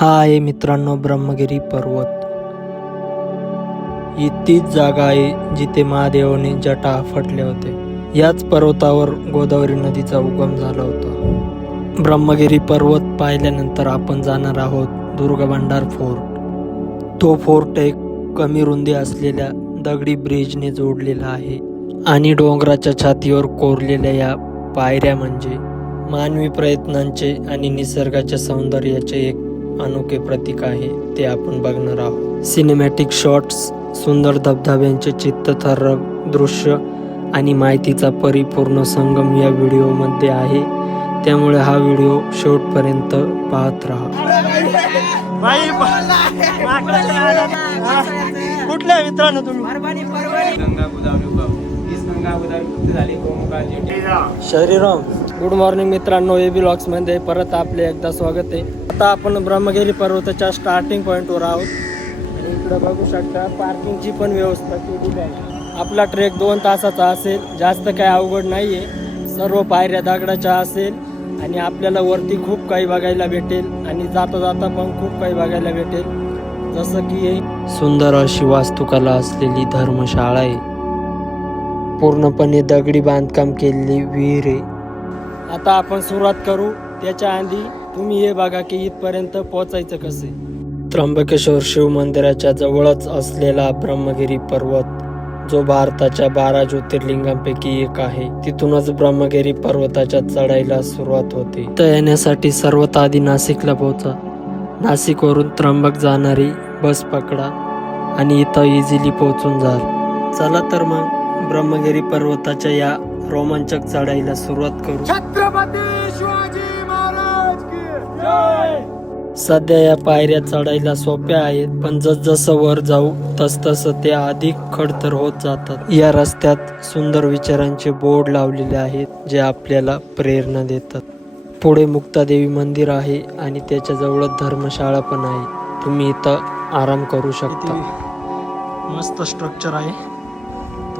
हा आहे मित्रांनो ब्रह्मगिरी पर्वत. ही तीच जागा आहे जिथे महादेवाने जटा फटले होते. याच पर्वतावर गोदावरी नदीचा उगम झाला होता. ब्रह्मगिरी पर्वत पाहिल्यानंतर आपण जाणार आहोत दुर्गभांडार फोर्ट. तो फोर्ट एक कमी रुंदी असलेल्या दगडी ब्रिजने जोडलेला आहे आणि डोंगराच्या छातीवर कोरलेल्या या पायऱ्या म्हणजे मानवी प्रयत्नांचे आणि निसर्गाच्या सौंदर्याचे एक अनोखे प्रतीक आहे ते आपण बघणार आहोत. सिनेमॅटिक शॉट्स सुंदर धबधब्यांचे चित्तथरक दृश्य आणि माहितीचा परिपूर्ण संगम या व्हिडिओमध्ये आहे. त्यामुळे हा व्हिडिओ शेवटपर्यंत पाहत राहा. कुठल्या मित्रांनो तुम्ही? शरीराम गुड मॉर्निंग मित्रांनो ए बी मध्ये परत आपले एकदा स्वागत आहे. आता आपण ब्रह्मगिरी पर्वताच्या स्टार्टिंग पॉईंटवर आहोत. आणि इकडं बघू शकता पार्किंगची पण व्यवस्था केलेली आहे. आपला ट्रेक दोन तासाचा असेल जास्त काय अवघड नाही आहे सर्व पायऱ्या दगडाच्या असेल आणि आपल्याला वरती खूप काही बघायला भेटेल आणि जाता जाता पण खूप काही बघायला भेटेल. जसं की सुंदर अशी वास्तुकला असलेली धर्मशाळा आहे. पूर्णपणे दगडी बांधकाम केलेली विहीर आहे. आता आपण सुरुवात करू. त्याच्या आधी तुम्ही हे बघा की इथपर्यंत पोहोचायचं कसे त्र्यंबकेश्वर शिव मंदिराच्या जवळच असलेला ब्रह्मगिरी पर्वत जो भारताच्या बारा ज्योतिर्लिंगांपैकी एक आहे. तिथूनच ब्रह्मगिरी पर्वताच्या चढाईला सुरुवात होते. तर येण्यासाठी सर्वात आधी नाशिकला पोहोचा. नाशिकवरून त्र्यंबक जाणारी बस पकडा आणि इथं इझिली पोहोचून जाल चला तर मग. ब्रह्मगिरी पर्वताच्या या रोमांचक चढाईला सुरुवात करू. छत्रपती शिवाजी महाराज की जय! सध्या या पायऱ्या चढायला सोप्या आहेत पण जसजसं वर जाऊ तस तसं त्या अधिक खडतर होत जातात. या रस्त्यात सुंदर विचारांचे बोर्ड लावलेले आहेत जे आपल्याला प्रेरणा देतात. पुढे मुक्तादेवी मंदिर आहे आणि त्याच्या जवळच धर्मशाळा पण आहे. तुम्ही इथं आराम करू शकता. मस्त स्ट्रक्चर आहे.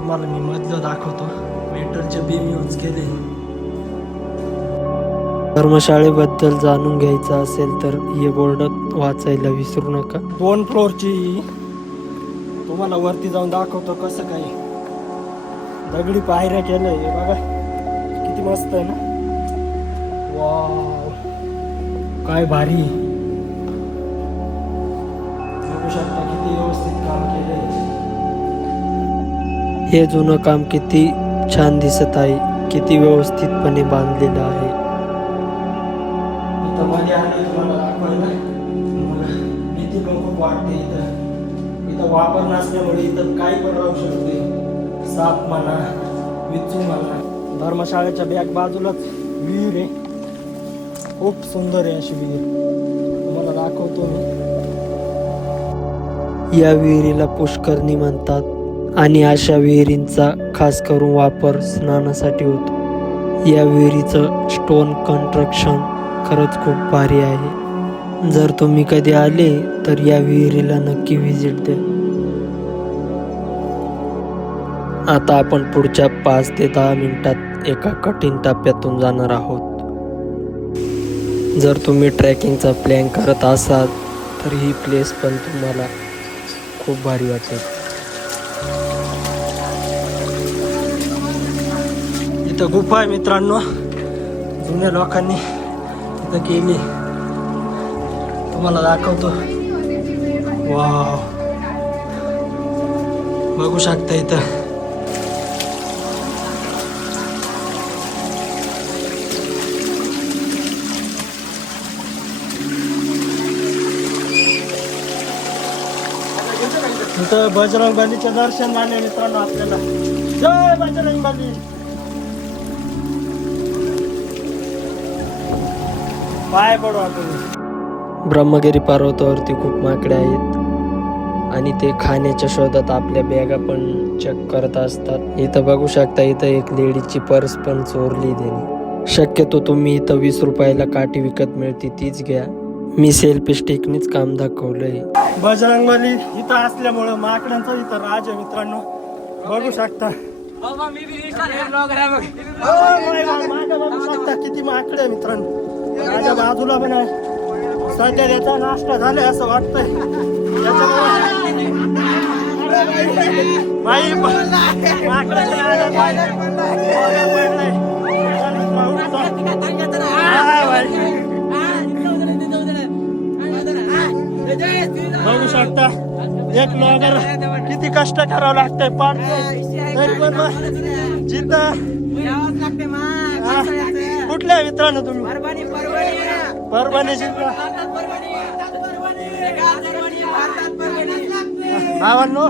तुम्हाला मी मधलं दाखवतो. मेटलचे बीम यूज केले. धर्मशाळेबद्दल जाणून घ्यायचं असेल तर हे बोर्ड वाचायला विसरू नका. दोन फ्लोअरची तुम्हाला वरती जाऊन दाखवतो कसं काय. दगडी पायऱ्या केलंय. हे बघा. किती मस्त आहे ना? वाव काय भारी. बघू शकता किती व्यवस्थित काम केलंय. हे जुनं काम किती छान दिसत आहे किती व्यवस्थितपणे बांधलेलं आहे. वापर नसल्यामुळे इथं काय पण राहू शकते. साप म्हणा विचू म्हणा. धर्मशाळेच्या बॅग बाजूलाच विहीर आहे. खूप सुंदर आहे अशी विहीर. तुम्हाला दाखवतो मी. या विहिरीला पुष्करणी म्हणतात. आणि अशा विहिरींचा खास करून वापर स्नानासाठी होतो. या विहिरीचं स्टोन कन्स्ट्रक्शन खरंच खूप भारी आहे. जर तुम्ही कधी आले तर या विहिरीला नक्की व्हिजिट द्या. आता आपण पुढच्या पाच ते दहा मिनिटात एका कठीण टप्प्यातून जाणार आहोत. जर तुम्ही ट्रॅकिंगचा प्लॅन करत असाल तर ही प्लेस पण तुम्हाला खूप भारी वाटेल. इथं गुफा आहे मित्रांनो. जुन्या लोकांनी इथं केली. तुम्हाला दाखवतो. वाव. बघू शकता इथं. इथं बजरंग बलीचे दर्शन झाले मित्रांनो आपल्याला. जय बजरंग बली पाय पडू आपण ब्रह्मगिरी पर्वतावरती खूप माकडे आहेत. आणि ते खाण्याच्या शोधात आपल्या बॅगा पण चेक करत असतात. इथं बघू शकता इथं एक लेडीची पर्स पण चोरली त्यांनी. शक्यतो तुम्ही इथं वीस रुपयाला काठी विकत मिळते तीच घ्या. मी सेल्फी स्टिकनीच काम दाखवलंय. बजरंगबली इथं असल्यामुळं माकडांचा इथं राज आहे मित्रांनो. बघू शकता. शकता किती माकडे आहे मित्रांनो. माझ्या बाजूला पण आहे सध्या त्याचा नाश्ता झालाय असं वाटतंय. बघू शकता एक ब्लॉगर किती कष्ट करावं लागतंय पण तरी पण जिथं कुठल्या मित्रांनो तुम्ही भावांनो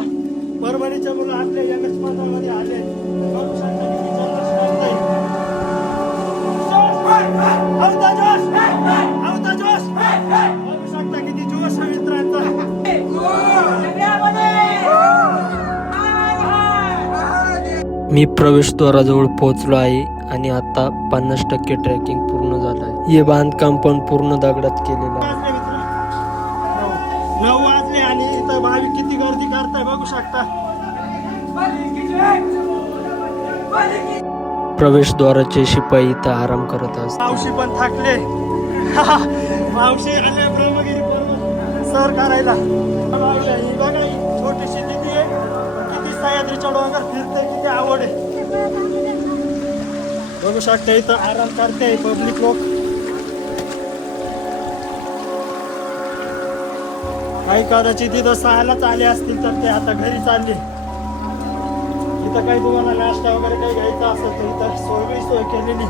परभणीच्या मुलं आपल्या आले. किती जोश! मित्रांचा. मी प्रवेशद्वाराजवळ पोहोचलो आहे आणि आता पन्नास टक्के ट्रेकिंग पूर्ण झालं आहे. हे बांधकाम पण पूर्ण दगडात केलेलं आहे. नऊ. वाजले आणि इथं भाविक किती गर्दी करताय बघू शकता. प्रवेशद्वाराचे शिपाई इथं आराम करत असतात. मावशी पण थकले. मावशी आले ब्रह्मगिरी पर्वत सर करायला. ही बघा छोटीशी दिदी आहे. किती सह्याद्रीच्या डोंगर फिरते किती आवड आहे. बघू शकता इथं आराम करते पब्लिक लोक. काही कदाचित तिथं सहायलाच आले असतील तर ते आता घरी चालले. इथं काही तुम्हाला नाश्ता वगैरे काही घ्यायचा असेल तर इथं सोय सोय केलेली.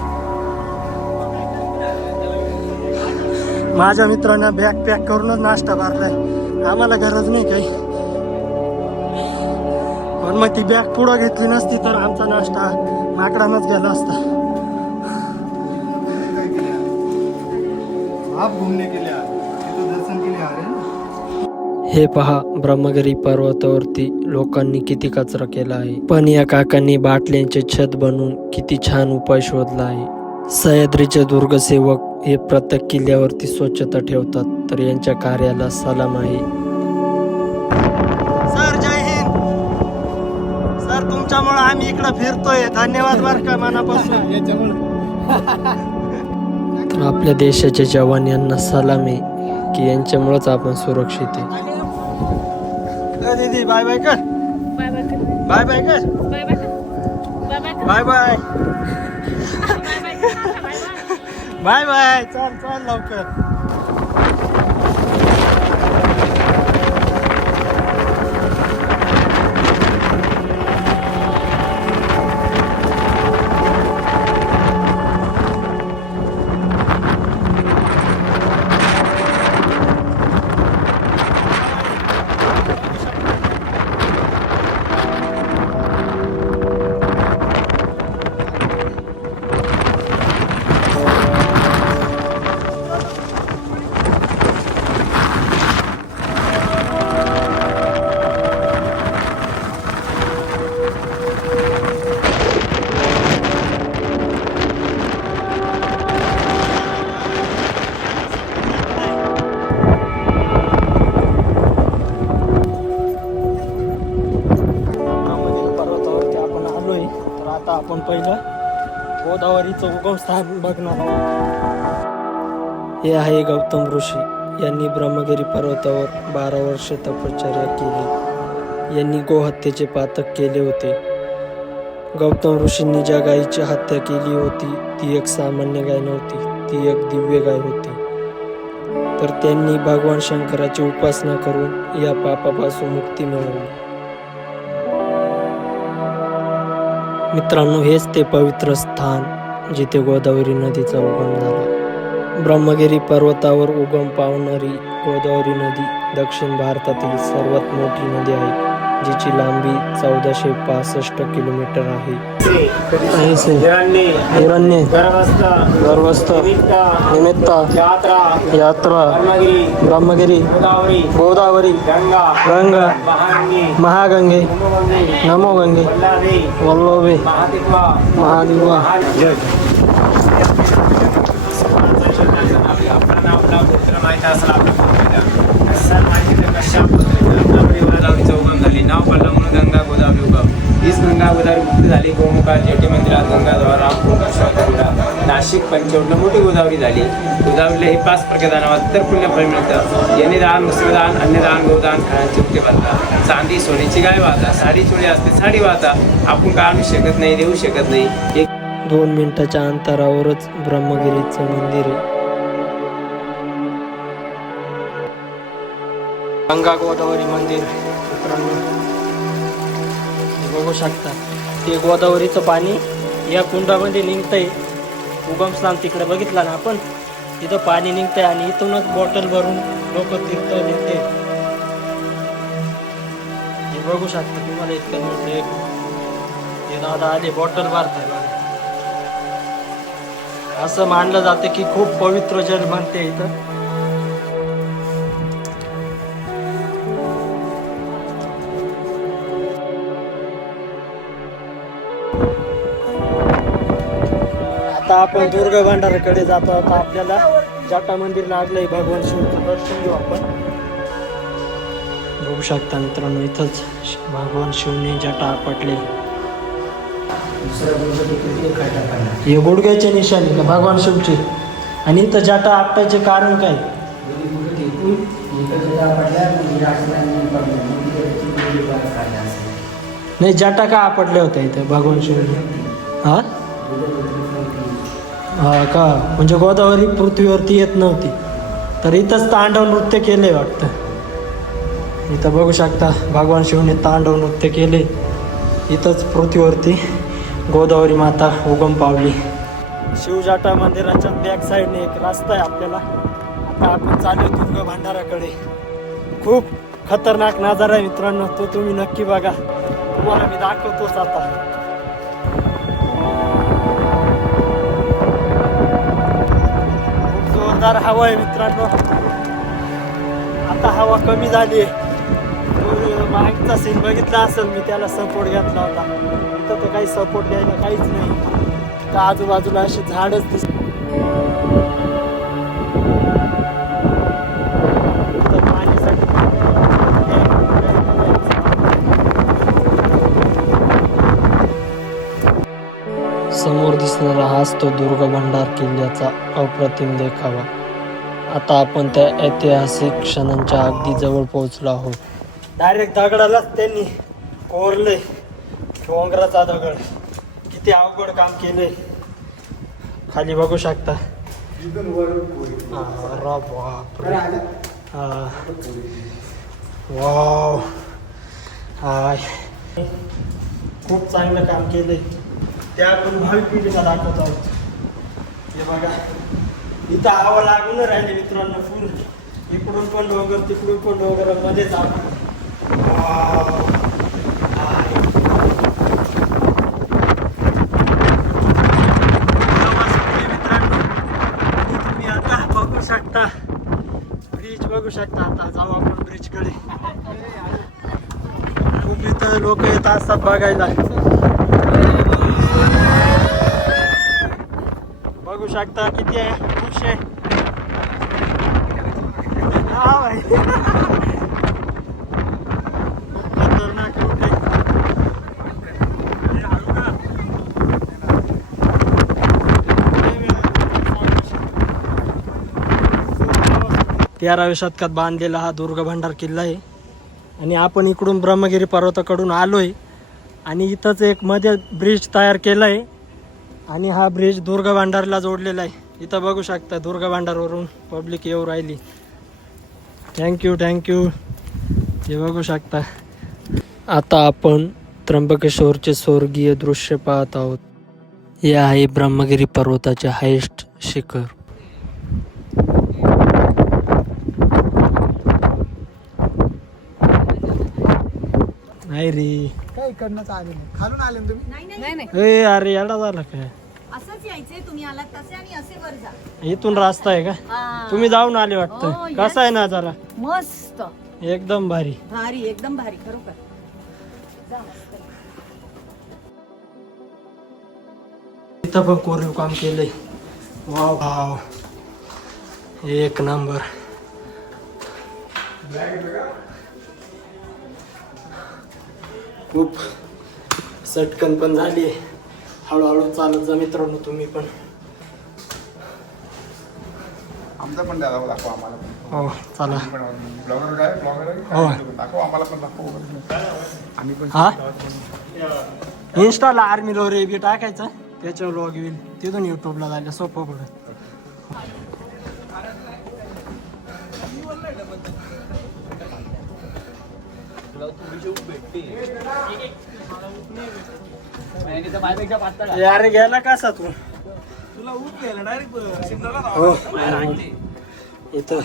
माझ्या मित्रांना बॅग पॅक करूनच नाश्ता भरलाय. आम्हाला गरज नाही काही. पण मग ती बॅग पुढं घेतली नसती तर आमचा नाश्ता माकडानच गेला असता. आप घूमने के लिए हे पहा ब्रह्मगिरी पर्वतावरती लोकांनी किती कचरा केला आहे. पण या काकांनी बाटल्यांचे छत बनवून किती छान उपाय शोधला आहे. सह्याद्रीचे दुर्गसेवक हे प्रत्येक किल्ल्यावरती स्वच्छता ठेवतात तर यांच्या कार्याला सलाम आहे. सर जय हिंद. सर तुमच्यामुळे आम्ही इकडे फिरतोय. धन्यवाद बर का मनापासून. तर आपल्या देशाच्या जवान यांना सलाम आहे की यांच्यामुळेच आपण सुरक्षित आहे. दीदी बाय बाय कर बाय बाय कर. बाय बाय कर बाय बाय कर. Bye. Bye bye. Bye bye चल चल लवकर पहिलं. गोदावरीचं उगमस्थान बघणार आहोत. हे आहे गौतम ऋषी. यांनी ब्रह्मगिरी पर्वतावर बारा वर्ष तपश्चर्या केली. यांनी गोहत्येचे पातक केले होते. गौतम ऋषींनी ज्या गायीची हत्या केली होती ती एक सामान्य गाय नव्हती ती एक दिव्य गाय होती. तर त्यांनी भगवान शंकराची उपासना करून या पापापासून मुक्ती मिळवली. मित्रांनो हेच ते पवित्र स्थान जिथे गोदावरी नदीचा उगम झाला. ब्रह्मगिरी पर्वतावर उगम पावणारी गोदावरी नदी दक्षिण भारतातील सर्वात मोठी नदी आहे. जिची लांबी चौदाशे पासष्ट किलोमीटर आहे. गर्भस्थ निमित्त यात्रा ब्रह्मगिरी गोदावरी गंगा महागंगे नमो गंगे वल्लभे महादेवा आपलं नाव आपला गोत्र माहिती असेल आपल्या गोत्राचा. असं माहिती तर कशा पद्धतीने आपल्या गोदावरीचं उगम झाले नाव पडलं म्हणून गंगा गोदावरी उगम हीच गंगा गोदावरी मुक्ती झाली. गोमुखा जेठी मंदिरात गंगाद्वार नाशिक पंचवटला मोठी गोदावरी झाली. गोदावरीला हे पाच प्रकारांवर तर पुण्यफळ मिळतं. यनिदान मुसलदान अन्नदान गोदान खाण्याचे उठे बांधता चांदी सोन्याची गाय वाहता. साडी चोळी असते साडी वाहता. आपण का आणू शकत नाही देऊ शकत नाही. एक दोन मिनिटाच्या अंतरावरच ब्रह्मगिरीचं मंदिर आहे. गंगा गोदावरी मंदिर मित्रांनो बघू शकता. ते गोदावरीचं पाणी या कुंडामध्ये निघतंय. उगमस्थान तिकडे बघितलं ना आपण? तिथं पाणी निघतंय आणि इथूनच बॉटल भरून लोक तीर्थ निघते हे बघू शकता तुम्हाला इतकं मोठे हे दादा आले बॉटल भरताय बघा. असं मानलं जातं की खूप पवित्र जल बनते इथं. आपण दुर्ग भंडाराकडे जातो आता आपल्याला जाटा मंदिर लागलंय. भगवान शिवचं दर्शन घेऊ आपण. बघू शकता मित्रांनो इथंच भगवान शिवने जटा आपटले. हे गुडघ्याचे निशाणी का? भगवान शिवचे. आणि इथं जटा आपटायचे कारण काय? नाही जटा का आपटल्या होत्या इथं? भगवान शिवने? हा? हा का? म्हणजे गोदावरी पृथ्वीवरती येत नव्हती. तर इथंच तांडव नृत्य केले वाटतं. इथं बघू शकता भगवान शिवने तांडव नृत्य केले. इथंच पृथ्वीवरती गोदावरी माता उगम पावली. शिवजाटा मंदिराच्या बॅक साईडने एक रस्ता आहे आपल्याला. आता आपण चालू दुर्ग भांडाराकडे. खूप खतरनाक नजारा आहे मित्रांनो तो तुम्ही नक्की बघा. तुम्हाला मी दाखवतोच आता. खूप हवा आहे मित्रांनो. आता हवा कमी झाली आहे. मागचा सीन बघितला असेल मी त्याला सपोर्ट घेतला होता. तर तो काही सपोर्ट घ्यायला काहीच नाही. तर आजूबाजूला अशी झाडच दिसत दिसणारा तो दुर्ग भंडार किल्ल्याचा अप्रतिम देखावा. आता आपण त्या ऐतिहासिक क्षणांच्या अगदी जवळ पोहोचलो आहोत. डायरेक्ट दगडालाच त्यांनी कोरले डोंगराचा दगड. किती अवघड काम केले खाली बघू शकता. हा. वाव. हाय. खूप चांगलं काम केलंय. ते आपण भावी पिढीला दाखवत आहोत. हे बघा. इथं हवा लागून राहिले मित्रांनो फुल. इकडून पण डोंगर तिकडून पण डोंगर मध्येच आपण. आता बघू शकता ब्रिज बघू शकता आता जाऊ आपण ब्रिजकडे इथं लोक येत असतात बघायला बघू शकता. किती आहे? खुश आहे हा भाई. खतरनाक आहे. तेराव्या शतकात बांधलेला हा दुर्ग भंडार किल्ला आहे. आणि आपण इकडून ब्रह्मगिरी पर्वताकडून आलो आहे आणि इथंच एक मध्ये ब्रिज तयार केला आहे आणि हा ब्रिज दुर्ग भांडारला जोडलेला आहे. इथं बघू शकता दुर्ग भांडारवरून पब्लिक येऊ राहिली. थँक्यू थँक्यू हे बघू शकता. आता आपण त्र्यंबकेश्वरचे स्वर्गीय दृश्य पाहत आहोत. हे आहे ब्रह्मगिरी पर्वताचे हायेस्ट शिखर. नाही रे. इकडनंच आले नाही खालून आले ना तुम्ही? नाही नाही. नाही ए अरे येडा झाला काय? असंच यायचंय तुम्ही आलात तसे आणि असे वर जा. इथून रास्ता आहे का? हा. तुम्ही जाऊन आले हो, वाटतं yes. कसा आहे ना जरा? मस्त. एकदम भारी. भारी एकदम भारी खरोखर. जा मस्त. इथं पण कोरीव काम केलंय. Wow wow. एक नंबर. खूप सटकन पण झाली. हळूहळू चालत जा मित्रांनो तुम्ही पण. आमचा पण दादा दाखव आम्हाला पण. हो चला. ब्लॉगर काय ब्लॉगर हो. दाखव आम्हाला पण दाखव. आम्ही पण हा? इन्स्टाला आर्मी लो रे बी टाकायचं. त्याच्यावर लॉग येईल तिथून युट्यूबला जायला सोपं यार गेला कसा तू? हो. इथं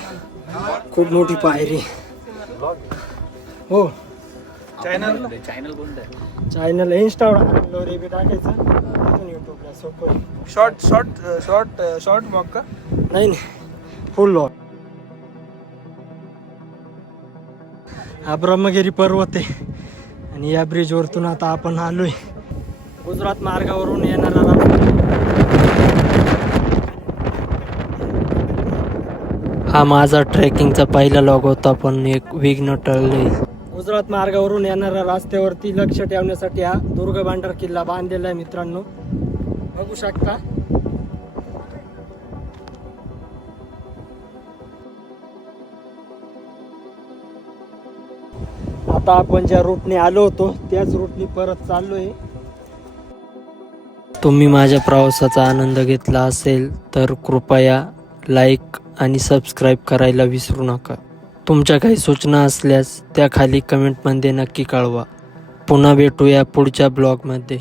खूप मोठी पायरी. हो. चॅनल इंस्टावर रे बी टाकायचं. तिथून युट्यूबला सोपं. Short short short short mock का? नाही नाही. फुल हा ब्रह्मगिरी पर्वत आहे. आणि या ब्रिजवरतून आता आपण आलोय. गुजरात मार्गावरून येणारा हा माझा ट्रेकिंगचा पहिला लॉग होता पण एक विघ्न टळले गुजरात मार्गावरून येणाऱ्या रस्त्यावरती लक्ष ठेवण्यासाठी हा दुर्ग भांडार किल्ला बांधलेला आहे मित्रांनो. बघू शकता. आता आपण ज्या रूटने आलो होतो त्याच रूटने परत चाललोय. तुम्ही माझ्या प्रवासाचा आनंद घेतला असेल तर कृपया लाईक आणि सबस्क्राईब करायला विसरू नका. तुमच्या काही सूचना असल्यास त्या खाली कमेंटमध्ये नक्की कळवा. पुन्हा भेटूया पुढच्या ब्लॉगमध्ये